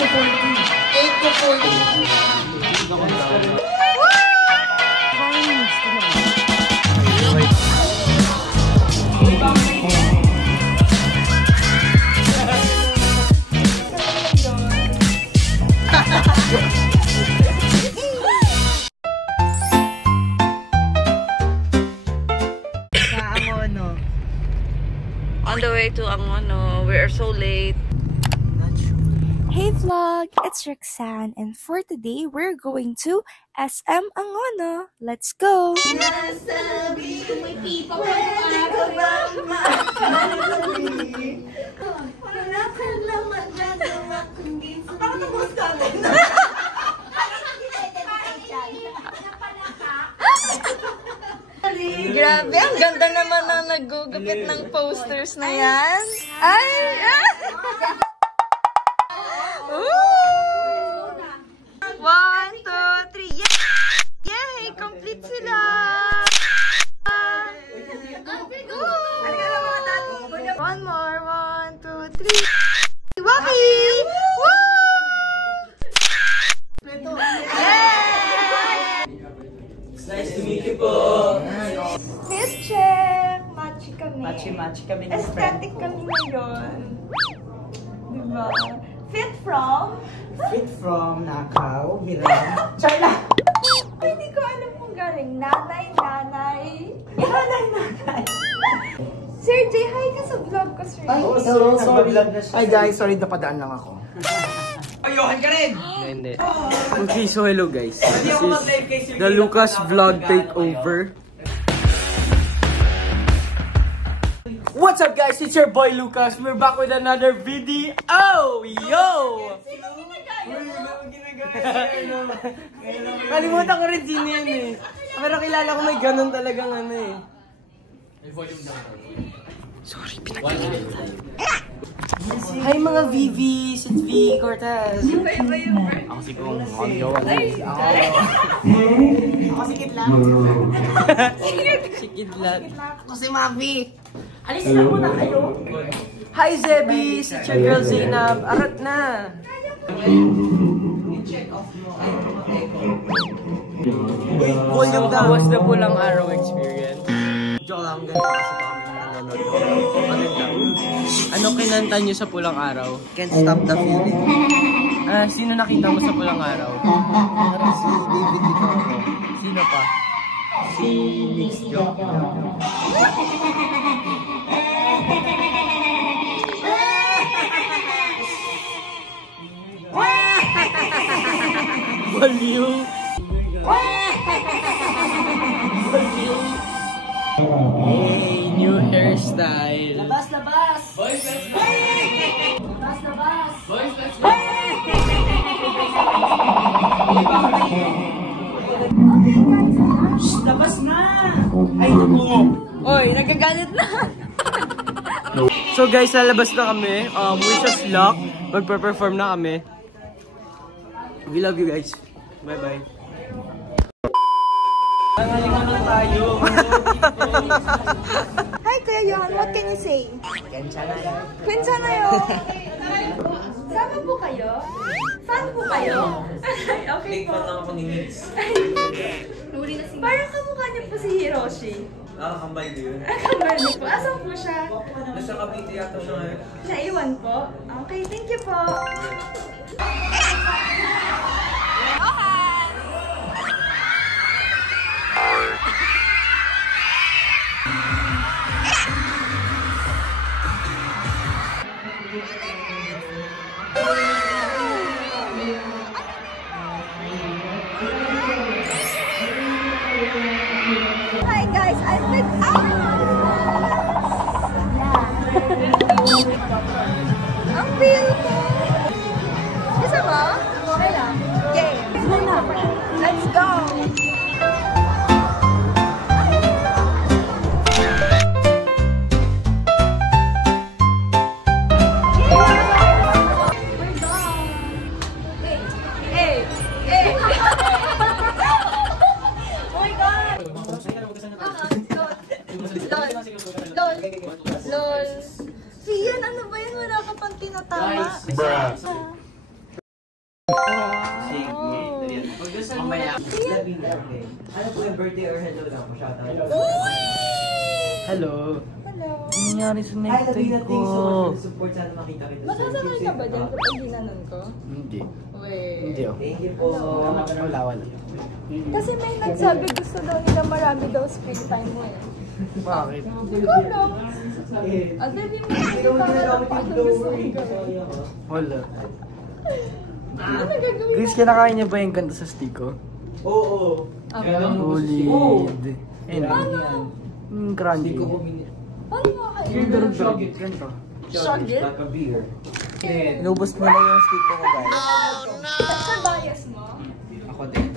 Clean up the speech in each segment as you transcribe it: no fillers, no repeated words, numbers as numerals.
On the way to Angono, we are so late. Hey vlog, it's Roxanne, and for today we're going to SM Angono. Let's go! Grabe, ang ganda naman ng nagugupit ng posters na yan. Ay! One, two, three, yeah! Yay! Complete sila! One more, one, two, three. Waki! Woo! Yay! Nice to meet you po! Miss Check! Machi kami. Machi kami ng Aesthetic kami ngayon. Diba? Fit from Nakaw, Hiram. China! Hindi ko alam kung galing. Nanay. Sir Jay, hi ka sa vlog ko, Sir Jay. Hello, sorry. Hi guys, sorry napadaan lang ako. Ayuhan ka rin! Hindi. Okay, so hello guys. This is the Lucas Vlog Takeover. What's up guys? It's your boy Lucas. We're back with another video. Oh, yo! Kalimutan ko rin sino yan eh. Pero kilala ko may ganun talagang ano eh. Sorry, pinagkakalit tayo. Hi mga VVs! It's V Cortez! Ako si Kung. Ako si Kidlat. Si Kidlat. Ako si Mavi. Alis na muna kayo. Hi Zebis! It's your girl Zainab. Arat na! Volume down. How was the Pulang Araw experience? Joke lang, ganda kasi kami nanonood ko. Ano kinanta nyo sa Pulang Araw? Can't Stop the Feeling. Sino nakita mo sa Pulang Araw? Si David dito ako. Sino pa? Si Mix Joke. Volume. Hey, new hairstyle. Labas! Boys, let's go! Labas! Boys, let's go! Shh, labas na! Ay, naku! Oy, nagagalit na! So guys, lalabas na kami. Wish us luck. Magpe-perform na kami. We love you guys. Bye-bye. Hi Kuya Johan, what can you say? 괜찮아요. Sama po kayo? Fan po kayo? Okay po. Fan lang ako ni Mix. Parang kamukha niyo po si Hiroshi. Kambal din. Kambal niyo po. Asan po siya? Nasa Cavite yata siya ngayon. Naiwan po? Okay, thank you po. Hi guys, I'm with Ang feel ko! Ano po yung birthday or hello lang po? Shoutout. Hello. Hello. Ano nangyari sa necktie ko? Support sana makita kita. Masasakay ka ba dyan kapag ginanon ko? Hindi. Wait. Hindi ako. Thank you po. Wala. Kasi may nagsabi gusto daw nila marami daw screen time mo eh. Bakit? Ikaw lang. At hindi mo nakikita pa ito gusto mong gawin. Wala. Ano gagawin? Guys, kinakain niya ba yung ganito sa stick ko? Oo. Holy. Paano? Crunchy. Paano makakain? Yung durog-durog. Ganito. Shogit? Like a beer. Inubos mo na yung stick ko, guys. Sa bias mo? Ako din.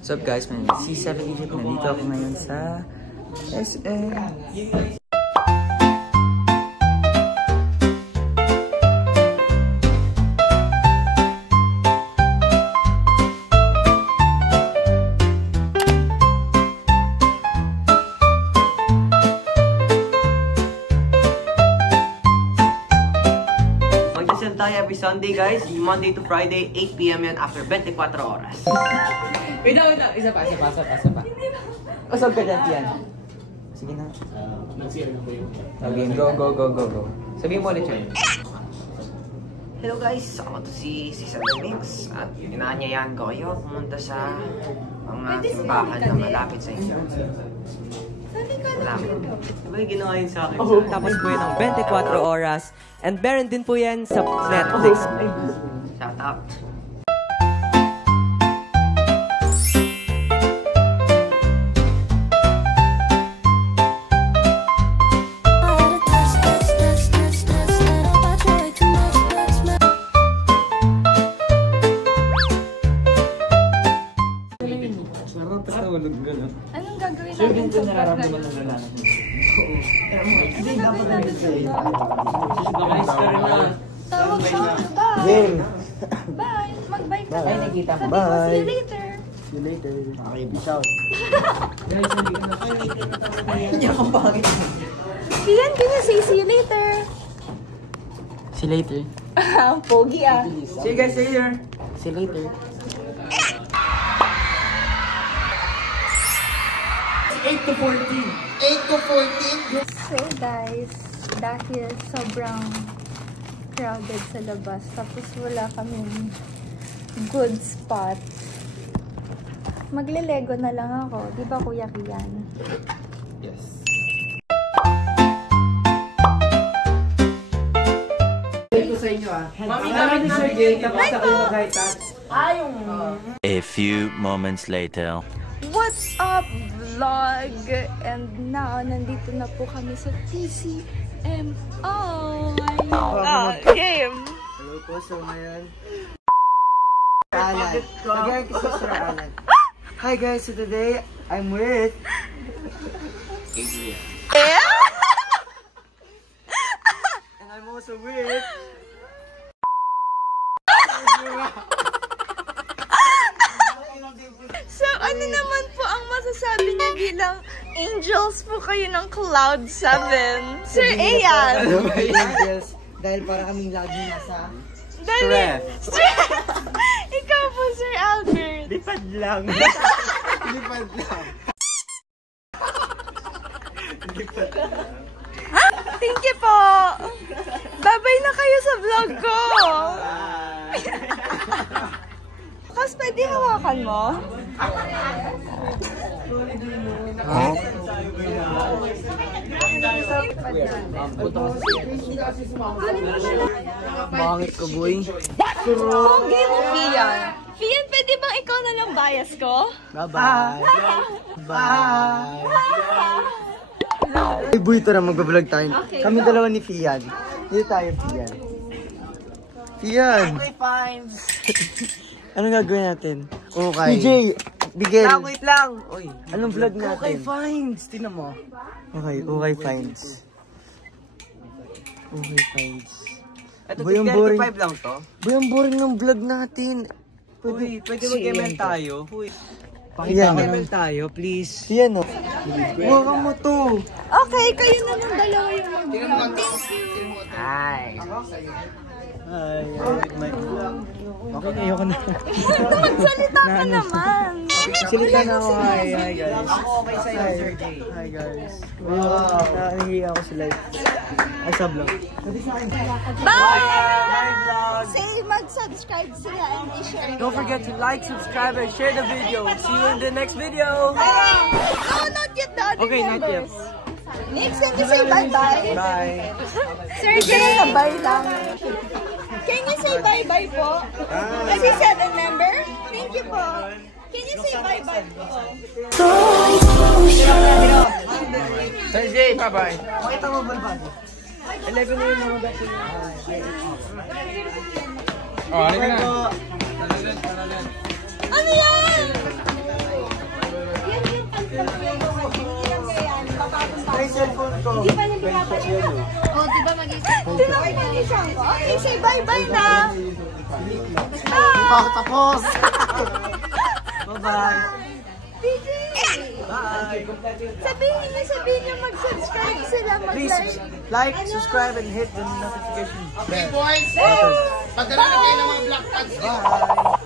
What's up, guys? My name is C7 Egypt. Nandito ako ngayon sa SM. Magdasal tayo every Sunday, guys. Monday to Friday, 8 PM yan after 24 oras. Wait, isa pa. Usap ka dyan, Tian. Sige na. Sabihin, go. Sabihin mo ulit yun. Hello guys, ako to si Seven Mix at inaanyayahan ko kayo pumunta sa mga simbahan na malapit sa inyo. Malapit. Diba yung ginawa yun sa akin? Tapos po yun ng 24 oras. And meron din po yan sa Netflix. Shout out. Anong gagawin natin sa nararamdaman ng lalaki? Anong gagawin natin sa Guys, pero na. Tawag ka. Bye. Game. Bye. Mag-bye ka. Bye, nakita mo. Sabi mo, see Bye. you later. See you later. Okay, peace out. Ian, can you say see you later? See you later. Ang pogi ah. See you guys later. See you later. 8 to 14. So guys, dahil sobrang crowded sa labas, tapos wala kaming good spot, magle-lego na lang ako. Di ba, Kuya Kian? Yes. Ito sa inyo ah. Mami namin ni Sir Jay, tapos ako mag-high touch. A few moments later. What's up, vlog? And now, nandito na po kami sa TCMI. Game! Hello po, so ngayon. Alan. Again, this is Sir Alan. Hi guys, so today, I'm with Adrian. And I'm also with So, ano naman po ang masasabi niyo bilang angels po kayo ng Cloud 7? Sir Ayan! Ano ba yung angels? Dahil para kaming lagi nasa Dali! Ikaw po, Sir Albert! lipad lang. Lipad lang. Thank you po! Babay na kayo sa vlog ko! Kas, pwede hawakan mo? Bangit ko, boy. Pogi mo, Fian! Fian, pwede bang ikaw na lang bias ko? Bye-bye. Bye. Hey, boy, ito na magbablog tayo. Okay, Kami go. dalawa ni Fian. Dito tayo, Fian. Fian! Anong gagawin natin? Okay. PJ! Bigel! Wait lang. Oy. Anong vlog natin? Okay, finds. Tinan mo. Okay, finds. Okay, finds. Ito, Boy, ang boring. 35 lang to. Boy, ang boring ng vlog natin. Uy, pwede mag-ML tayo. Uy. Yan. Mag-ML tayo, please. Yan, o. Huwag mo to. Okay, kayo na ng dalawa yung mag-vlog. Hi. Hi. My... Okay Ayoko na. Magsalita ka naman. Salita na ako. Hi guys. Ako okay sa'yo, Sir Jay. Hi guys. Wow. Nahihiya ako sa live. Ay, sa vlog. Bye! Say mag-subscribe sila and i-share. Don't forget to like, subscribe, and share the video. See you in the next video. No, not yet the other Okay, not yet. members. Next, and you say bye-bye. Bye. Sir Jay! Bye lang. Can you say bye-bye po? Kasi 7 member? Thank you po. Can you say bye-bye po? Sir Jay, bye-bye. Makita mo ba? 11 na yun naman dati. Oh, ano na? Ano yan? May cellphone ko. Hindi pa niya pinapalito. O, di ba mag-isip? Tinakalisan ko. Okay, say bye-bye na. Oh, tapos. Bye-bye. PJ! Sabihin niyo mag-subscribe sila, Please mag-like. like, subscribe, and hit the notification bell. Okay boys, padala na kayo ng mga black tags. Bye.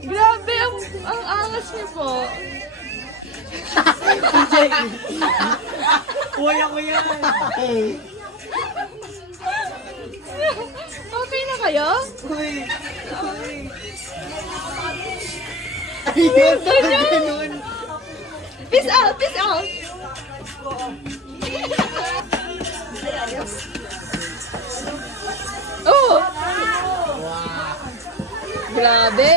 Grabe, ang angas niyo po. Kuya ko yan. Okay na kayo? Uy. Ganyan. Peace out, peace out. Oh! Grabe.